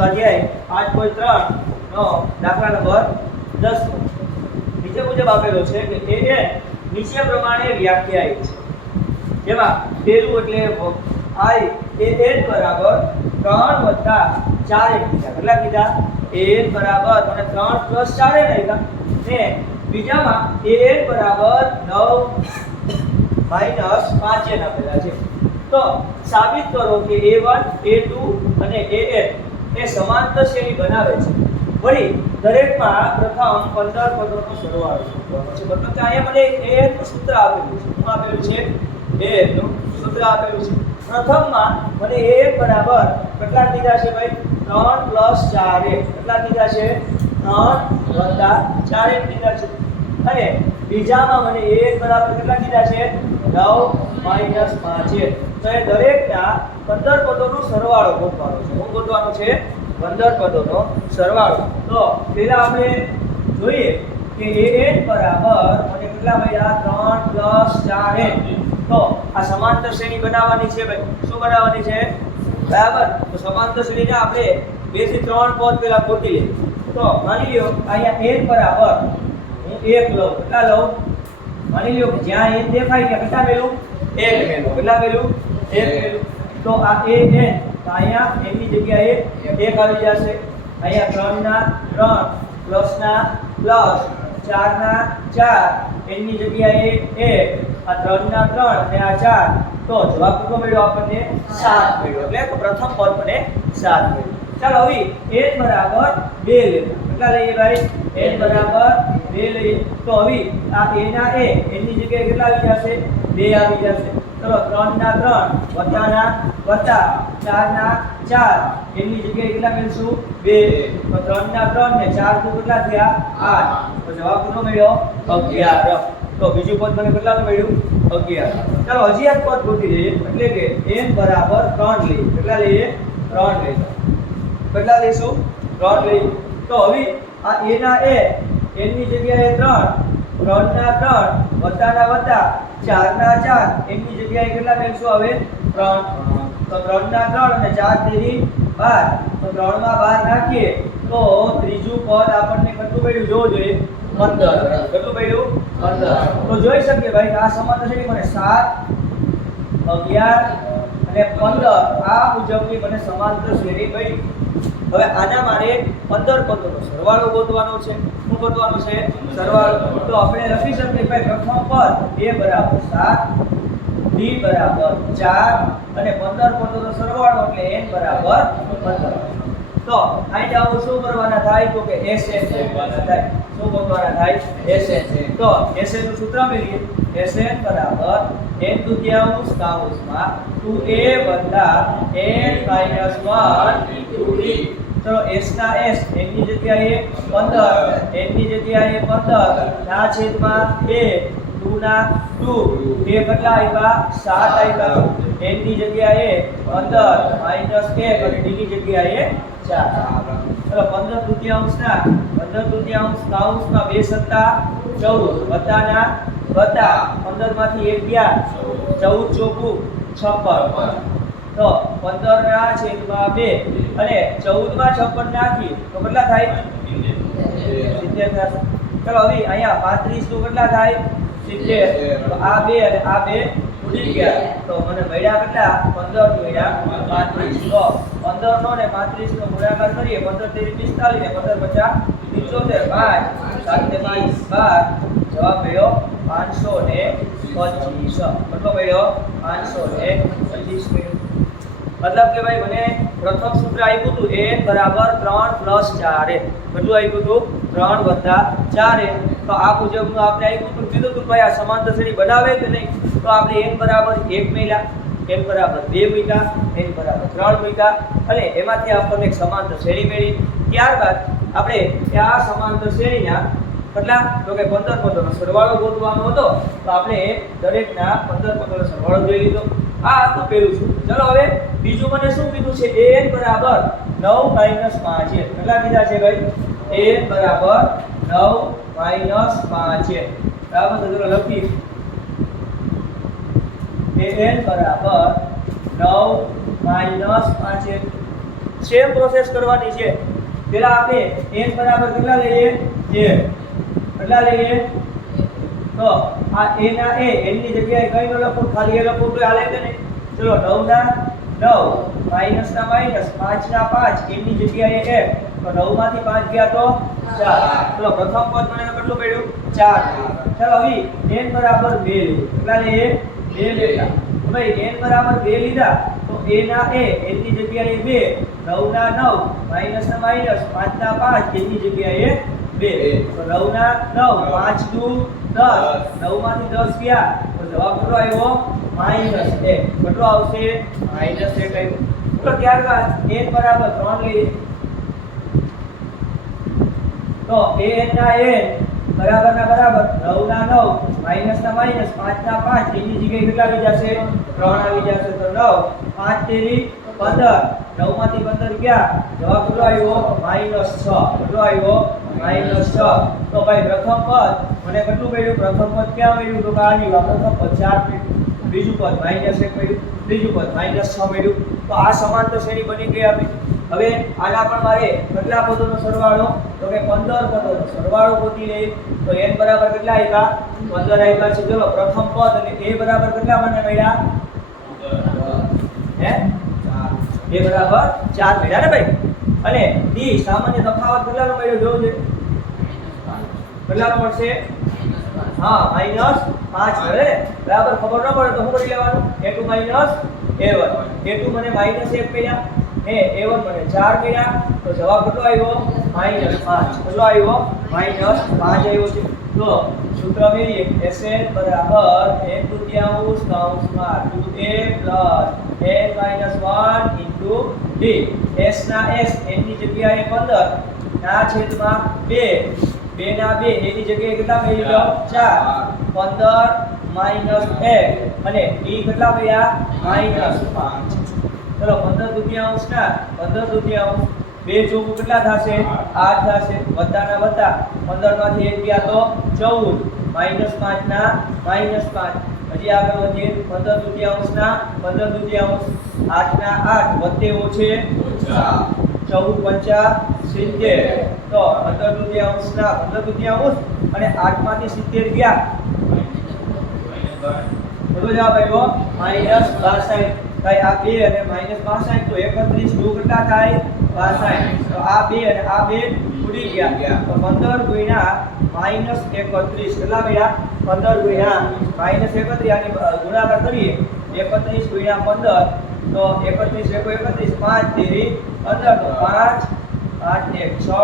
સ્વાધ્યાય પાંચ પોઈન્ટ ત્રણ નો દાખલા નંબર દસ નીચે મુજબ આપેલો છે કે એ એ નીચે પ્રમાણે વ્યાખ્યાયિત છે. જેમાં પહેલું એટલે આઈ એ એન બરાબર ત્રણ વત્તા ચાર કેટલા કીધા એ એન બરાબર મને ત્રણ પ્લસ ચારે એ ને બીજામાં એ એન બરાબર નવ માઇનસ પાંચ એન આપેલા છે. તો સાબિત કરો કે a1 a2 અને an એ સમાંતર શ્રેણી બનાવે છે. વળી, દરેકમાં પ્રથમ 15 પદોનો સરવાળો શોધવાનો છે મતલબ કે અહીંયા મને એ નું સૂત્ર આપેલું છે. શું આપેલું છે? એ નું સૂત્ર આપેલું છે. પ્રથમમાં મને એ બરાબર કેટલા કીધા છે ભાઈ? 3 4 1 કેટલા કીધા છે? 3 4 1 કીધા છે. અને બીજામાં મને એ બરાબર કેટલા કીધા છે? 9 માઇનસ 5 છે તો એ દરેકના 15 પદોનો સરવાળો ગોતવાનો છે. શું ગોતવાનો છે? 15 પદોનો સરવાળો. તો પહેલા આપણે જોઈએ કે એ એન બરાબર અને કેટલા મળ્યા 3 4 n. તો આ સમાંતર શ્રેણી બનાવવાની છે ભાઈ. શું બનાવવાની છે? બરાબર. તો સમાંતર શ્રેણીને આપણે બેથી ત્રણ પદ પહેલા ખોટી લઈએ. તો માની લ્યો, અહીંયા એન બરાબર. હું એક લઉં. કેટલા લઉં? માની લ્યો કે જ્યાં એન દેખાય ત્યાં કેટલા મેલું? એક મેલું. કેટલા મેલું? 1 મેલું તો આ a n તો અહીંયા n ની જગ્યાએ 1 આવી જશે. અહીંયા 3 ના 3 પ્લસ ના પ્લસ 4 ના 4 n ની જગ્યાએ 1 આ 3 ના 3 અને આ 4 તો જવાબ કેટલો મળ્યો આપણને? 7 મળ્યો. એટલે કે પ્રથમ પદ મને 7 મળ્યું. ચાલો હવે n બરાબર 2 લઈએ. કેટલા લઈએ ભાઈ? n બરાબર 2 લઈએ. તો હવે આ a ના a n ની જગ્યાએ કેટલા આવી જશે? 2 આવી જશે. ચલો 3 ના 3 વત્તા ના વત્તા 4 ના 4 n ની જગ્યાએ કેટલા મેળશું 2 તો 3 ના 3 ને 4 તો કેટલા થયા 8 તો જવાબ કેટલો મળ્યો 11 તો બીજું પદ મને કેટલાનું મળ્યું 11 ચાલો હજી એક પદ ગોતી લઈએ એટલે કે n બરાબર 3 લઈએ કેટલા લઈએ 3 લઈએ કેટલા લઈશું 3 લઈએ તો હવે આ a ના a n ની જગ્યાએ 3 3 ના 3 વત્તા ના વત્તા 4 ના 4 n જગ્યાએ કેટલા મેળશું હવે ત્રણ. તો ત્રણ ના 3 અને ચાર તેરી બાર. તો 3 માં 12 નાખીએ, તો ત્રીજું પદ આપણને કેટલું પડ્યું? જોવું જોઈએ. 15 કેટલું પડ્યું? પંદર. તો જોઈ શકીએ ભાઈ, આ સમાન છે મને 7 11 અને 15 આ મુજબની મને સમાંતર શ્રેણી મળી હવે આના મારે 15 પદોનો સરવાળો ગોતવાનો છે. ગોતવાનો છે. સરવાળો તો આપણે લખી શકીએ. ભાઈ, પ્રથમ પદ a બરાબર સાત, બી બરાબર ચાર અને 15 પદોનો સરવાળો એટલે એન બરાબર 15 તો અહીં આવો શું કરવાના થાય? તો કે એસ એન કરવાના થાય. શું ગોતવાના થાય? SN તો SN નું સૂત્ર મેળવીએ. એન બરાબર એન દુત્યાંશ કાઉસમાં ટુ એ વત્તા માઇનસ 1 into d ચલો, s ના s, n ની જગ્યાએ 15 n ની જગ્યાએ 15 ના છેદમાં 2 2 ના 2 બે કેટલા આવ્યા 7 આવ્યા n ની જગ્યાએ 15 માઇનસ 1 અને d ની જગ્યાએ 4 ચલો 15 તૃતીયાંશના 15 તૃતીયાંશ કાઉન્સમાં બે સત્તા 14 વત્તાના વત્તા 15 માંથી 1 ગયા 14 ચોકુ 56 તો 15 ના છેદમાં 2 અને 14 માં 56 નાખીએ તો કેટલા થાય? 70 થશે ચલો હવે અહીંયા 35 નું કેટલા થાય? 70 તો આ બે અને આ બે ઉડી ગયા. તો મને મળ્યા કેટલા? 15 મળ્યા 35 તો 15 નો ને 35 નો ગુણાકાર કરીએ 15 તેરી 45 ને 15 પચાસ 75 5 7 ને 5 12 જવાબ મળ્યો 500 ને 25 કેટલો મળ્યો? 500 ને 25 મળ્યો મતલબ કે ભાઈ મને પ્રથમ સૂત્ર આપ્યું હતું એ બરાબર ત્રણ પ્લસ ચાર એ કેટલું આપ્યું હતું? ત્રણ વત્તા ચાર એ તો આ મુજબનું આપણે આપ્યું હતું. કીધું હતું ભાઈ આ સમાંતર શ્રેણી બનાવે કે નહીં? તો આપણે એન બરાબર એક મહિલા એન બરાબર 2 મૂક્યા એન બરાબર 3 મૂક્યા અને એમાંથી આપણને એક સમાંતર શ્રેણી મળી. ત્યારબાદ આપણે આ સમાંતર શ્રેણીના કેટલા? તો કે 15 પદોનો સરવાળો ગોતવાનો હતો. તો આપણે દરેકના 15 પદોનો સરવાળો જોઈ લીધો. આ હતું પહેલું સૂત્ર ચલો હવે બીજું મને શું કીધું છે? An બરાબર 9 5 કેટલા કીધા છે ભાઈ? An બરાબર 9 5 બરાબર તો ચલો લખી an બરાબર 9 5 સેમ પ્રોસેસ કરવાની છે. પહેલા આપણે n બરાબર કેટલા લઈએ? A કેટલા લઈએ? તો આ એ ના એ, એનની જગ્યાએ કઈ ન લખું, ખાલી એ લખું તો હાલે કે નહીં ચલો 9 ના 9 માઇનસ ના માઇનસ 5 ના 5 n ની જગ્યાએ 1 તો 9 માંથી 5 ગયા તો 4 ચલો, પ્રથમ પદ મને કેટલું પડ્યું? 4 ચલો, હવે એન બરાબર 2 લઈએ એ 2 લેતા ભાઈ એન બરાબર 2 લીધા, તો એ ના એ, એનની જગ્યાએ 2 9 ના 9 માઇનસ ના માઇનસ 5 ના 5 એની જગ્યાએ 2 તો 9 ના 9 5 દુ 10 9 માંથી 10 ગયા. તો જવાબ કેટલો આવ્યો માઇનસ 1 કેટલો આવશે? માઇનસ 1 આવ્યો તો ત્યારબાદ n બરાબર 3 લઈએ. તો a ના બરાબર ના બરાબર 9 ના 9 માઇનસ ના માઇનસ 5 ના 5 એની જગ્યાએ કેટલા આવી જશે? ત્રણ આવી જશે. તો 9 5 તેરી 15 9 માંથી 15 ગયા જવાબ કેટલો આવ્યો? માઇનસ 6 કેટલો આવ્યો? માઇનસ છ. તો ભાઈ પ્રથમ પદ, મને કેટલું મળ્યું? પ્રથમ પદ ક્યાં મળ્યું? તો લો પ્રથમ પદ ચાર મળ્યું. બીજું પદ માઇનસ એક મળ્યું. ત્રીજું પદ માઇનસ છ મળ્યું. તો આ સમાંતર શ્રેણી બની ગઈ આપણી. હવે આના પણ મારે કેટલા પદોનો સરવાળો? તો કે 15 પદોનો સરવાળો ગોતી લે તો એન બરાબર કેટલા આવ્યા 15 આવ્યા છે. ચલો, પ્રથમ પદ અને એ બરાબર કેટલા મને મળ્યા? હે? A બરાબર ચાર મળ્યા ને ભાઈ? અને ડી, સામાન્ય તફાવત કેટલાનો મળ્યો જોવું છે કેટલાનો મળશે? હા માઇનસ પાંચ મળે. બરાબર, ખબર ન પડે તો શું કરી લેવાનું? A two minus A one A two મને માઇનસ એક મળ્યા. એ વન મને ચાર મળ્યા. તો જવાબ કેટલો આવ્યો? માઇનસ પાંચ. કેટલો આવ્યો? માઇનસ પાંચ આવ્યો છે. તો સૂત્ર મેળવીએ Sn બરાબર n તૃતીયાંશ કૌંસમાં 2a n minus 1 into d s ના s n ની જગ્યાએ 15 ના છેદમાં 2 2 ના 2 એની જગ્યાએ કેટલા મેળવી લો 4 15 માઇનસ 1 અને d કેટલા મળ્યા માઇનસ 5 ચલો 15 દુતિયાંશ ના 15 દુતિયાંશ બે ચોક કેટલા થશે? આઠ થશે. વત્તાના વત્તા 15 માંથી 1 ગયા તો 14 માઇનસ 5 ના પાંચ. 5 હજી આગળ વધીએ. 15 દુતિયાંશ ના 15 દુતિયાંશ 8 ના 8 વત્તે ઓછે ચૌદ પંચા 70 તો 15 દુતિયાંશ ના 15 દુતિયાંશ અને 8 માંથી 70 ગયા બધો જવાબ આવ્યો માઇનસ 62 ભાઈ, આ 2 અને માઇનસ 62 તો 31 દુ કેટલા થાય? 62 તો આ 2 અને આ 2 ઉડી ગયા. તો 15 ગુણ્યા માઇનસ 31 કેટલા ગયા 15 ગુણ્યા માઇનસ 31 આની ગુણાકાર કરીએ. 31 ગુણ્યા 15 તો 31 એકો 31 5 તેરી 15 તો 5 8 ને 6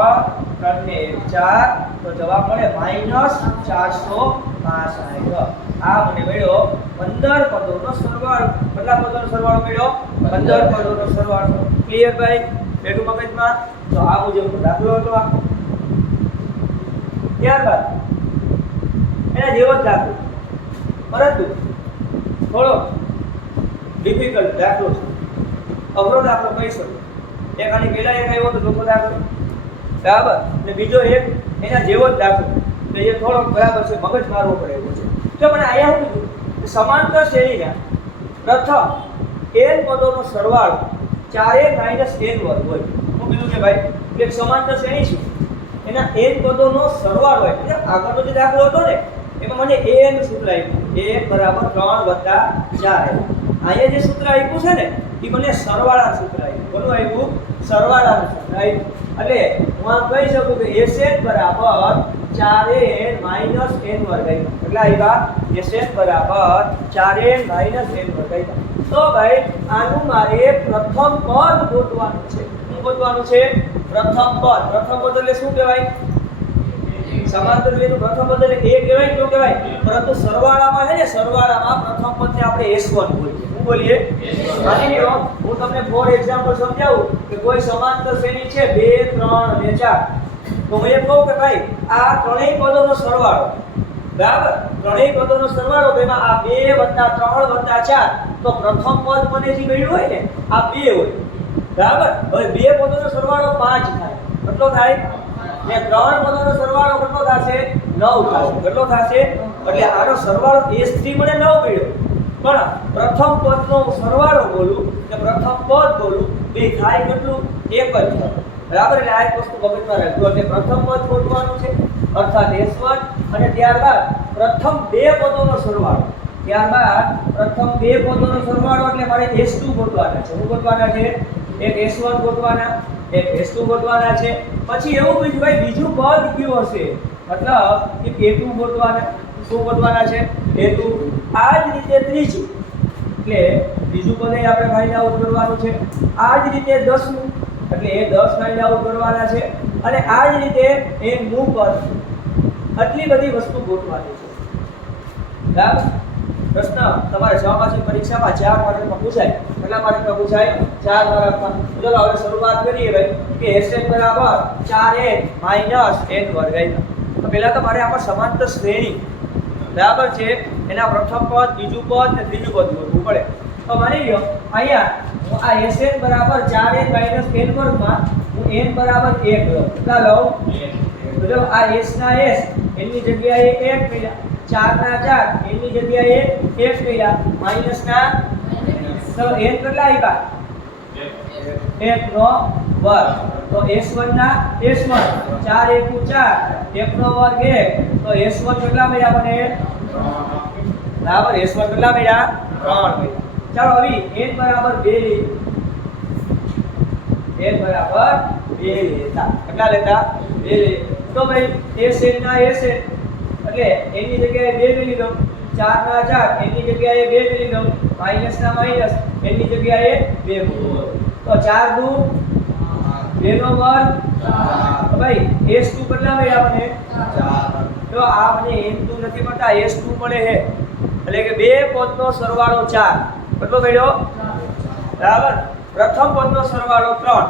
3 ને 4 તો જવાબ મળે માઇનસ 465 આ મને મળ્યો 15 પદોનો સરવાળો, કેટલા પદોનો સરવાળો મળ્યો? 15 પદોનો સરવાળો. ક્લિયર ભાઈ? બેઠું મગજમાં? તો આ મુજબ દાખલો હતો આ. ત્યારબાદ, એના જેવો જ દાખલો. પરંતુ, થોડો ડિફિકલ્ટ દાખલો છે. અઘરો દાખલો કહી શકો એક આની પહેલા એક આવ્યો તો લોકો દાખલો. બરાબર? અને બીજો એક એના જેવો જ દાખલો. તો એ થોડોક બરાબર છે મગજ મારવો પડે એવો છે. તો મને કીધું કે સમાંતર શ્રેણીના પ્રથમ એન પદોનો સરવાળો ચારે માઇનસ એન વર્ગ હોય. હું કીધું કે ભાઈ એક સમાંતર શ્રેણી છે. એના એન પદોનો સરવાળો હોય, એટલે આગળનો જે દાખલો હતો ને, એમાં મને એ નું સૂત્ર આપ્યું. એ બરાબર ત્રણ વત્તા ચાર. અહીંયા જે સૂત્ર આપ્યું છે ને, એ મને સરવાળા સૂત્ર આપ્યું. કોનું આપ્યું? સરવાળાનું સૂત્ર આપ્યું. એટલે હું આમ કહી શકું કે Sn બરાબર 4n માઇનસ એન વર્ગ એટલે આવ્યા Sn બરાબર 4n માઇનસ એન વર્ગ તો ભાઈ, આનું મારે પ્રથમ પદ ગોતવાનું છે. શું ગોતવાનું છે? પ્રથમ પદ. પ્રથમ પદ એટલે શું કહેવાય? સમાંતર વેનું પ્રથમ પદ એટલે એ કહેવાય કે કહેવાય? પરંતુ સરવાળામાં છે ને, સરવાળામાં પ્રથમ પદને આપણે S1 બોલીએ. શું બોલીએ? હું તમને ફોર એક્ઝામ્પલ સમજાવું કે કોઈ સમાંતર શ્રેણી છે 2 3 અને 4 તો હું એમ કહું કે ભાઈ, આ ત્રણેય પદોનો સરવાળો, બરાબર? ત્રણેય પદોનો સરવાળો, તો આ બે વત્તા ત્રણ વત્તા ચાર, તો પ્રથમ પદ મને જે મળ્યું હોય ને, આ બે હોય. બરાબર? હવે બે પદોનો સરવાળો પાંચ થાય. કેટલો થાય? ને ત્રણ પદોનો સરવાળો કેટલો થશે? નવ થાય. કેટલો થશે? એટલે આનો સરવાળો S3 મને નવ મળ્યો. પણ પ્રથમ પદનો સરવાળો બોલું કે પ્રથમ પદ બોલું, બે થાય કેટલું? એક જ થાય. બરાબર? એટલે આ એક વસ્તુ મગજમાં રાખજો. એટલે પ્રથમ પદ ગોતવાનું છે, અર્થાત S1 અને ત્યારબાદ પ્રથમ બે પદોનો સરવાળો. ત્યારબાદ પ્રથમ બે પદોનો સરવાળો એટલે મારે S2 ગોતવાના છે. શું ગોતવાના છે? એક S1 ગોતવાના એક S2 ગોતવાના છે. પછી એવું બીજું ભાઈ બીજું પદ કયું હશે, મતલબ કે A2 ગોતવાના શું ગોતવાના છે? A2 આ જ રીતે ત્રીજું. એટલે બીજું પદે આપણે ફાઇન્ડ આઉટ કરવાનું છે. આ જ રીતે દસમું. એટલે એ દસ આઉટ કરવાના છે. અને આ જ રીતે એ મૂવ પદ આટલી બધી વસ્તુ ગોઠવાની છે. બરાબર? પ્રશ્ન, તમારે છ માસની પરીક્ષામાં ચાર માર્કમાં પૂછાય. કેટલા માર્કમાં પૂછાય? ચાર માર્કમાં. ચલો હવે શરૂઆત કરીએ ભાઈ. કે એસએન બરાબર ચાર એન માઇનસ એન વર્ગ તો પહેલાં તો મારે આમાં સમાંતર શ્રેણી બરાબર છે. એના પ્રથમ પદ, બીજું પદ ને ત્રીજું પદ ગોતવું પડે. તો માની લ્યો અહીંયા હું આ એસએન બરાબર ચાર એન માઇનસ એન વર્ગમાં હું એન બરાબર એક લઉં કેટલા લઉં? તો જો આ s ના s એની જગ્યાએ 1 કર્યા 4 ના 4 એની જગ્યાએ 1 કર્યા માઇનસ ના તો n કેટલા આવ્યા 1 નો વર્ગ. તો s1 ના s1 4 1 4 1 નો વર્ગ 1 તો s1 કેટલા મળ્યા મને? બરાબર s1 કેટલા મળ્યા? 3 મળ્યા. ચાલો હવે n બરાબર 2 લઈએ. n બરાબર 2 લેતા કેટલા લેતા? 2 લે તો ભાઈ s n ના s n એટલે એની જગ્યાએ 2 લઈ દઉં 4 ના 4 એની જગ્યાએ 2 લઈ દઉં માઇનસ ના માઇનસ એની જગ્યાએ 2 મૂકો. તો 4 દુ 2 નો વર્ગ તો ભાઈ s2 કેટલા મળ્યા મને? તો આ મને n2 નથી મળતા s2 મળે છે. એટલે કે બે પદનો સરવાળો 4 કેટલો મળ્યો? બરાબર. પ્રથમ પદનો સરવાળો 3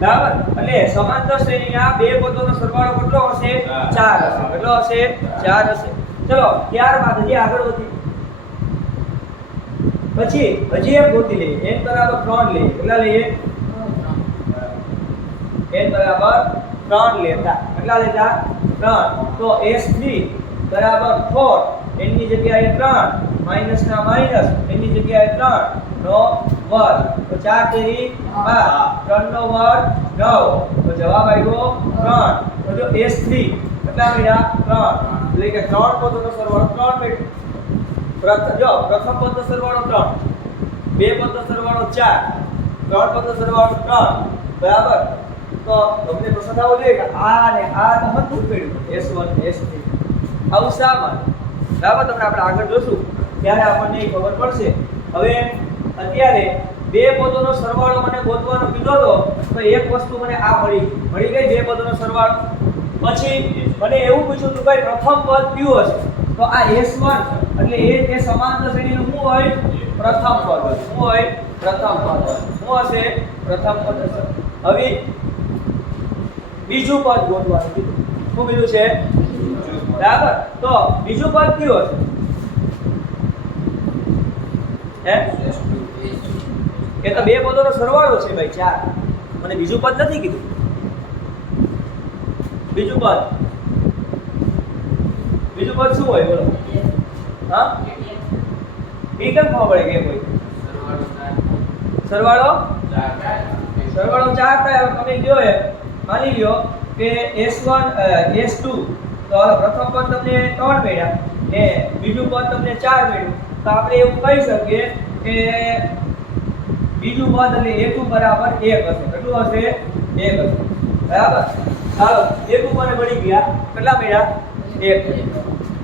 બરાબર. એટલે સમાંતર શ્રેણીના બે પદોનો સરવાળો કેટલો હશે? 4 હશે. કેટલો હશે? 4 હશે. ચલો ત્યારબાદ જે આગળ વધી પછી હજી એક ગોતી લઈએ. n બરાબર 3 લઈએ. કેટલા લઈએ? n બરાબર 3 લેતા. કેટલા લેતા? 3 તો s3 બરાબર 4 n ની જગ્યાએ 3 માઇનસ ના માઇનસ n ની જગ્યાએ 3 નો વર્ગ તો 4 તેરી 12 3 નો વર્ગ 9 તો જવાબ આવ્યો 3 તો જો s3 કેટલા મળ્યા? 3 એટલે કે 3 પદોનો સરવાળો 3 મળ્યો. પ્રથમ જો પ્રથમ પદનો સરવાળો 3 બે પદનો સરવાળો 4 ત્રણ પદનો સરવાળો 3 બરાબર? તો તમને પ્રશ્ન થવો જોઈએ કે આ અને આ તો હતું પડ્યું. S1 S3 આવું શા માટે? બરાબર તમને આપણે આગળ જોશું. ત્યારે આપણને ખબર પડશે. હવે અત્યારે બે પદોનો સરવાળો મને ગોતવાનો કીધો તો તો એક વસ્તુ મને આ મળી. મળી ગઈ બે પદોનો સરવાળો? પછી મને એવું પૂછ્યું હતું, ભાઈ, પ્રથમ પદ કયું હશે? તો આ S1 એટલે એ તે સમાંતર શ્રેણીનું શું હોય? પ્રથમ પદ હોય. શું હોય? પ્રથમ પદ હોય. શું હશે? પ્રથમ પદ હશે. હવે બીજું પદ ગોતવાનું કીધું. શું બીજું છે? બરાબર? તો બીજું પદ કયું હશે? એ તો બે પદોનો સરવાળો છે ભાઈ ચાર. મને બીજું પદ નથી કીધું. બીજું પદ? બીજું પદ શું હોય બોલો? હા? એ કેમ ખબર પડે કે કોઈ? સરવાળો સરવાળો ચાર થાય તમે કયો એ? માની લ્યો કે S1 અ, S2 તો પ્રથમ પદ તમને ત્રણ મળ્યા ને બીજું પદ તમને ચાર મળ્યું. તો આપણે એવું કહી શકીએ કે બીજું પદ એટલે A2 બરાબર એક હશે. કેટલું હશે? એક હશે. બરાબર? ચાલો, એક ઉપર મળી ગયા. કેટલા મળ્યા? એક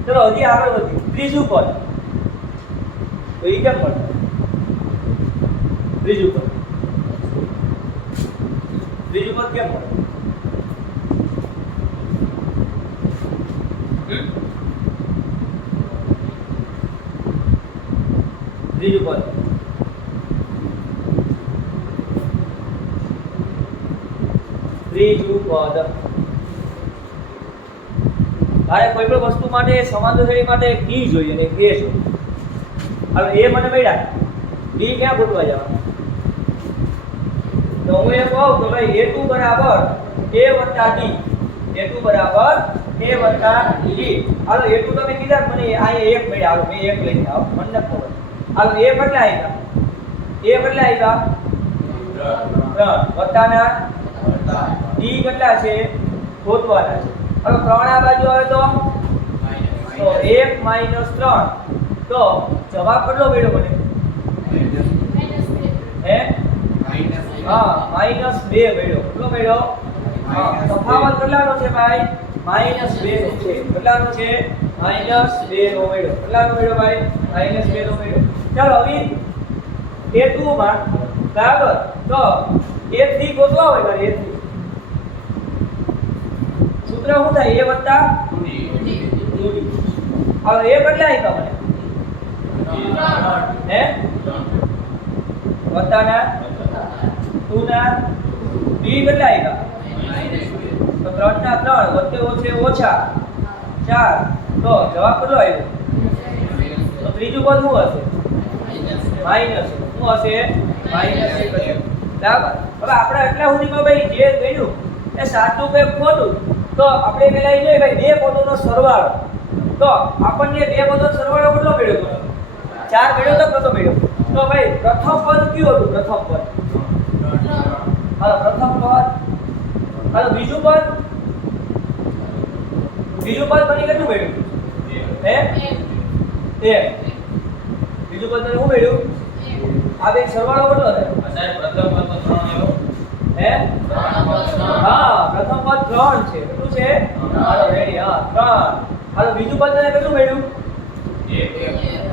ચલો, હજી આગળ વધીએ. ત્રીજું પદ. તો એ કેમ મળે? ત્રીજું પદ. ત્રીજું પદ કેમ મળે? ત્રીજું પદ ત્રીજું પદ તારે કોઈ પણ વસ્તુ માટે સમાંતર શ્રેણી માટે કી જોઈએ ને કે એ જોઈએ. હવે એ મને મળ્યા. ડી ક્યાં ગોતવા જવાનું? તો હું એમ કહું કે ભાઈ a2 બરાબર એ વત્તા ડી a2 બરાબર a ડી હાલો a2 તમે કીધા મને અહીંયા એક મળ્યા. હાલો મેં એક લઈને આવો. મને ખબર. હાલો a કેટલા આવ્યા a કેટલા આવ્યા ત્રણ. વત્તાના ડી કેટલા છે? શોધવાના છે. હવે 3 આ બાજુ આવે તો? તો એક માઇનસ ત્રણ. તો જવાબ કેટલો મળ્યો મને? હે? હા માઇનસ બે મળ્યો. કેટલો મળ્યો? તફાવત કેટલાનો છે ભાઈ? માઇનસ બે નો છે. કેટલાનો છે? માઇનસ બે નો મેળો. કેટલાનો મેળો ભાઈ? માઇનસ બે નો મેળો. ચાલો હવે એ ટુ માં બરાબર? તો એ થી ગોતવા હોય મારે એ થી સૂત્ર શું થાય? એ વત્તા હવે એ કેટલા આપ્યા મને? હે? વત્તાના ટુ ના બી કેટલા આપ્યા? તો ત્રણ ના ત્રણ વચ્ચે ઓછે. ઓછા ચાર. તો જવાબ કેટલો આવ્યો? તો ત્રીજું પદ શું હશે? માઇનસ શું હશે? માઇનસ એક બરાબર? હવે આપણે એટલા સુધીમાં ભાઈ, જે ગણ્યું, એ સાચું કે ખોટું? તો આપણે પેલા એ જોઈએ ભાઈ, બે પદોનો સરવાળો. તો આપણને બે પદોનો સરવાળો કેટલો મળ્યો? ચાર મળ્યો તો કતો મળ્યો? તો ભાઈ, પ્રથમ પદ કયું હતું? પ્રથમ પદ. હાલો પ્રથમ પદ. હાલો બીજું પદ? બીજું પદ બની કેટલું મળ્યું હે? એ. બીજું પદ મને શું મળ્યું આ બે સરવાળો કેટલો છે? હે હા? પ્રથમ પદ ત્રણ. છે. કેટલું છે? હાલો રેડી હા ત્રણ. હાલો બીજું પદ તને કેટલું મળ્યું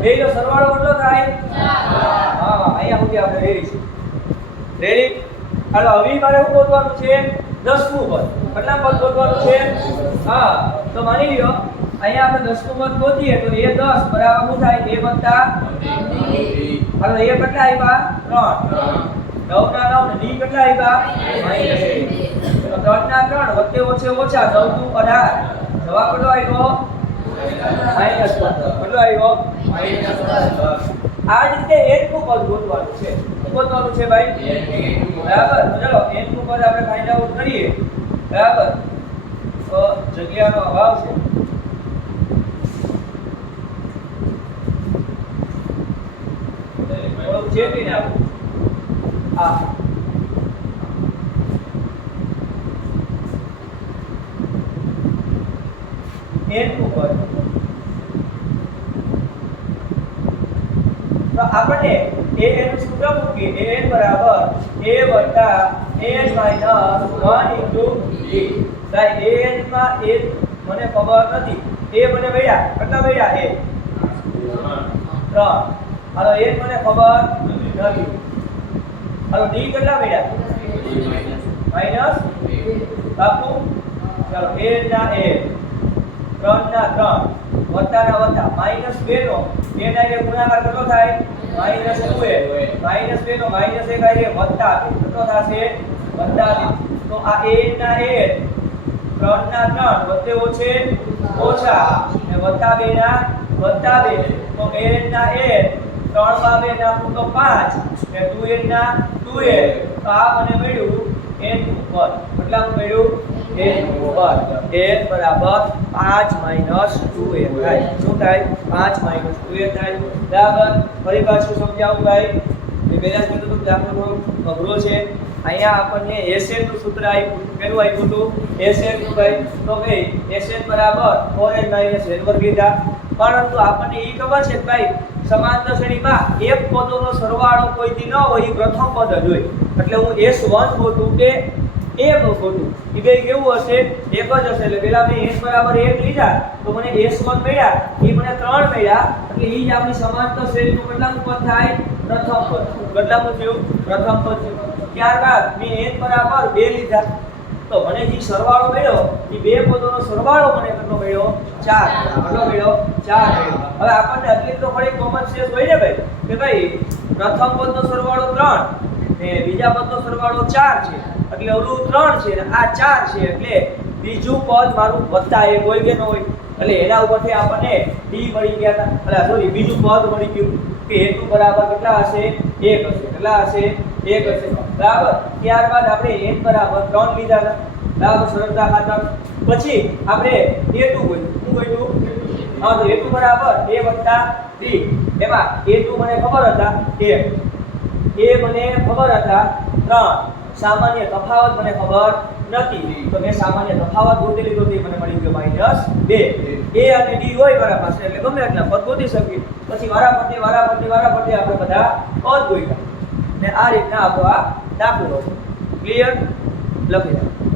બે નો સરવાળો કેટલો થાય? હા અહીંયા સુધી આપણે રેડી છે. રેડી હાલો હવે મારે શું ગોતવાનું છે? દસમું પદ કેટલા પદ ગોતવાનું છે? હા, તો માની લ્યો, અહીંયા આપણે દસમું પદ ગોતીએ તો એ દસ બરાબર શું થાય? બે વત્તા હવે એ કેટલા આવ્યા ત્રણ. નવ ના નવ ડી કેટલા આવ્યા ત્રણ ના ત્રણ વચ્ચે ઓછે ઓછા નવ દુ અઢાર. જવાબ કેટલો આવ્યો માઇનસ કેટલો આવ્યો? આ જ રીતે એક નું પદ ગોતવાનું છે. શું ગોતવાનું છે ભાઈ? બરાબર. ચલો એક નું પદ આપણે ફાઇન્ડ આઉટ કરીએ. બરાબર. તો જગ્યાનો અભાવ છે. થોડુંક આપો આ એન ઉપર. તો આપણે a n નું સૂત્ર મૂકીએ. a n બરાબર a n minus 1 into d સાહેબ a n માં a મને ખબર નથી. a મને મળ્યા. કેટલા મળ્યા? a ત્રણ. હાલો a મને ખબર નથી. હાલો d કેટલા મળ્યા? માઇનસ. બાપુ. ચાલો a ના a ત્રણ ના ત્રણ. વત્તા ના વત્તા માઇનસ બે નો. બે એક ગુણાકાર કેટલો થાય? માઇનસ ટુ એ માઇનસ બે નો માઇનસ એક આવી વત્તા કેટલો થશે? વત્તા તો આ એ ના એ. ત્રણ ના ત્રણ. વત્તે ઓછે? ઓછા. ને વત્તા બે ના વત્તા બે. તો બે ના એ ત્રણમાં બે નાખું તો પાંચ. ને ટુ એ ના ટુ એ તો આ મને મળ્યું એન ઉપર. કેટલાનું મળ્યું? N ઉપર એન બરાબર પાંચ માઇનસ ટુ એ થાય. શું થાય? પાંચ માઇનસ ટુ એ થાય. બરાબર. ફરી પાછું સમજાવું ભાઈ? બેલેન્સ કીધું હતું દાખલો અઘરો છે. અહીંયા આપણને એસએનનું સૂત્ર આપ્યું. પેલું આપ્યું હતું? એસએનનું ભાઈ? તો ભાઈ એસએન બરાબર ફોર એન માઇનસ એન વર્ગ લીધા. પરંતુ આપણને એ ખબર છે ભાઈ સમાંતર શ્રેણીમાં એક પદોનો સરવાળો કોઈથી ન હોય એ પ્રથમ પદ જ હોય. એટલે હું S1 ગોતું કે એ ખોટું. એ બે કેવું હશે? એક જ હશે. એટલે પેલા મેં એસ બરાબર એક લીધા, તો મને S1 મળ્યા એ મને ત્રણ મળ્યા. એટલે એ જ આપણી સમાંતર શ્રેણીનું કેટલામું પદ થાય. પ્રથમ પદ કેટલામું થયું? પ્રથમ પદ થયું. ત્યારબાદ મેં એન બરાબર બે લીધા. તો મને જે સરવાળો મળ્યો એ બે પદોનો સરવાળો મને કેટલો મળ્યો? ચાર. કેટલો મળ્યો? ચાર. મળ્યો હવે આપણને આટલી તો થોડી કોમન સેન્સ હોય ને ભાઈ? કે ભાઈ, પ્રથમ પદનો સરવાળો ત્રણ ને બીજા પદનો સરવાળો ચાર છે. એટલે ઓલું ત્રણ છે ને આ ચાર છે એટલે બીજું પદ મારું વત્તા એક હોય કે ન હોય, એટલે એના ઉપરથી આપણને ડી મળી ગયા હતા. એટલે સોરી બીજું પદ મળી ગયું કે હેતુ બરાબર કેટલા હશે? એક હશે. કેટલા હશે? એક હશે. બરાબર? ત્યારબાદ આપણે એન બરાબર ત્રણ લીધા હતા. બરાબર? સરળતા ખાતર પછી આપણે એ ટુ ગયું શું ગયું હા, તો a2 બરાબર 2 3 એમાં a2 મને ખબર હતા 1 એ મને ખબર હતા ત્રણ. સામાન્ય તફાવત મને ખબર નથી. તો મેં સામાન્ય તફાવત ગોતી લીધો તો મને મળી ગયો માઇનસ બે. એ અને ડી હોય મારા પાસે એટલે ગમે એટલા પદ ગોતી શકીએ. પછી વારા ફરતી વારા ફરતી વારા ફરતી આપણે બધા પદ ગોઈ ને આ રીતના આપણો આ દાખલો ક્લિયર લખી દો